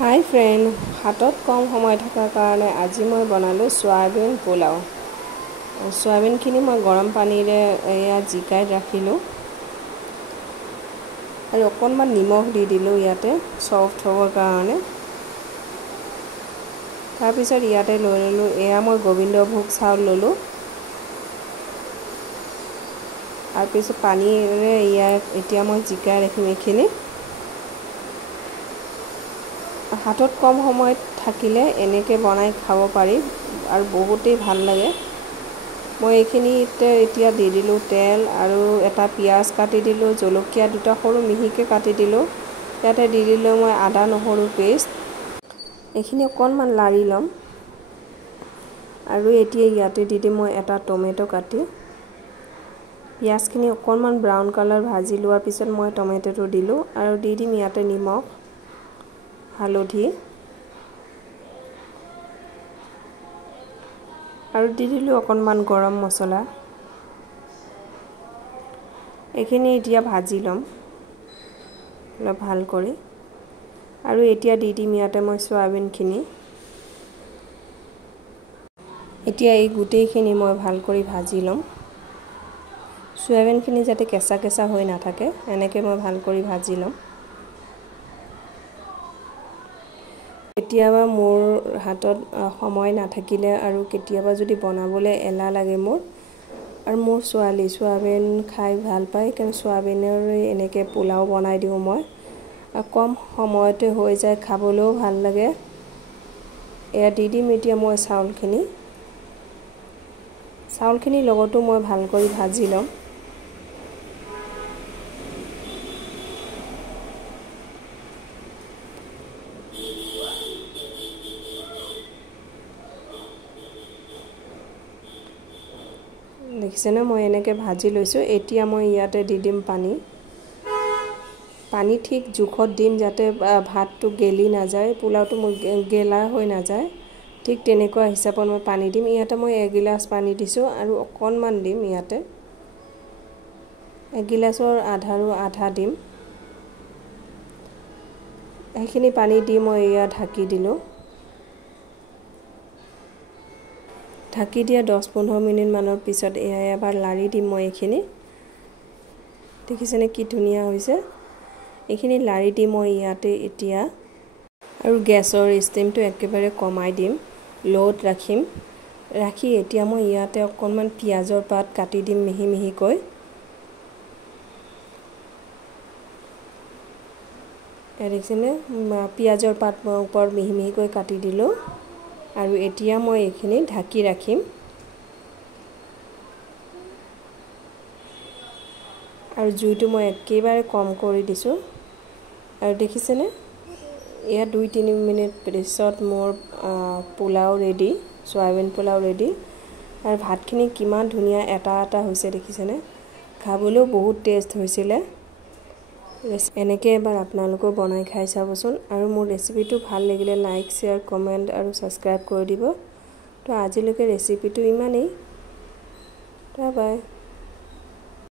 Hi friend, हाथत कम समय थकार कारणे আজি মই বনালো सोयाबीन पुलाव। सोयाबीन खिनि মই गरम पानीरे या जिकाय राखिलो আৰু অকনমান নিমখ দি দিলো ইয়াতে সফট হ'বৰ কাৰণে। তাৰ পিছত ইয়াতে লৈ ললো এয়া মই গোবিন্দভোগ চাউল ললো। আৰু পিছত পানীৰে এতিয়া মই জিকাই ৰাখিম এখিনি। हाथत कम समय থাকিলে এনেকে বনাই খাব পাৰি আৰু বহুতেই ভাল লাগে। মই এখিনিতে এতিয়া দি দিলো তেল আৰু এটা পিয়াজ কাটি দিলো, জলকীয়া দুটা সৰু মিহিকে কাটি দিলো। ইয়াতে দি দিলো মই আদা নহৰু পেষ্ট। এখিনি অকনমান লাৰি লম আৰু এতিয়া ইয়াতে দি দিম মই এটা টমেটো কাটি। পিয়াজখিনি অকনমান ব্ৰাউন কালাৰ ভাজি লোৱাৰ পিছত মই টমেটোটো দিলো আৰু দি দিম ইয়াতে নিমখ, হালধি আৰু দি দিলো অকনমান গৰম মছলা। এখিনি এতিয়া ভাজি লম অলপ ভাল কৰি আৰু এতিয়া দি দিম ইয়াতে মই সোয়াবিন খিনি। এতিয়া এই গুটেইখিনি মই ভাল কৰি ভাজি লম। সোয়াবিন খিনি যাতে কেঁচা কেঁচা হৈ না থাকে এনেকে মই ভাল কৰি ভাজি লম। কেতিয়াবা মোৰ হাতত সময় নাথাকিলে আৰু কেতিয়াবা যদি বনাবলৈ এলা লাগে মোৰ আৰু মোৰ ছোৱালী সোয়াবিন খাই ভাল পায় কাৰণ সোয়াবিনৰ এনেকে পোলাও বনাই দিও মই। কম সময়তে হৈ যায়, খাবলৈও ভাল লাগে। এয়া দি দিম এতিয়া মই চাউলখিনি লগতো মই ভাল কৰি ভাজি লম। দেখিছেনে মই এনেকে ভাজি লৈছো। এতিয়া মই ইয়াতে দি দিম পানী ঠিক জুখত দিম যাতে ভাতটো গেলি না যায়, পোলাওটো গেলা হৈ না যায়। ঠিক তেনেকুৱা হিচাপত মই পানী দিম। ইয়াতে মই 1 গিলাস পানী দিছো আৰু অকনমান দিম ইয়াতে 1 গিলাসৰ আধাৰো আধা দিম। এইখিনি পানী দি মই ইয়া ঢাকি দিলো। ঢাকি দিয়া 10-15 মিনিট মানৰ পিছত এবাৰ লাৰি দিম মই এইখিনি। দেখিছেনে কি ধুনিয়া হৈছে। এইখিনি লাৰি দি মই ইয়াতে এতিয়া আৰু গেছৰ ষ্টিমটো একেবাৰে কমাই দিম, লোত ৰাখিম। ৰাখি এতিয়া মই ইয়াতে অকনমান পিয়াজৰ পাত কাটি দিম মিহি মিহিকৈ। দেখিছেনে পিয়াজৰ পাত মই ওপৰত মিহি মিহিকৈ কাটি দিলো আৰু এতিয়া মই এইখিনি ঢাকি ৰাখিম। আৰু জুইটো মই একেবাৰে কম কৰি দিছো আৰু দেখিছেনে এয়া 2-3 মিনিট পিছত মোৰ pulao ready, soybean pulao ready. আৰু ভাতখিনি কিমান ধুনিয়া এটা এটা হৈছে দেখিছেনে। খাবলৈও বহুত টেষ্ট হৈছিলে। এনেকে এবাৰ আপোনালোকে বনাই খাই চাবচোন আৰু মোৰ ৰেচিপিটো ভাল লাগিলে লাইক, শেয়াৰ, কমেন্ট আৰু সাবস্ক্ৰাইব কৰি দিব। তো আজিলৈকে ৰেচিপিটো ইমানেই। Bye bye.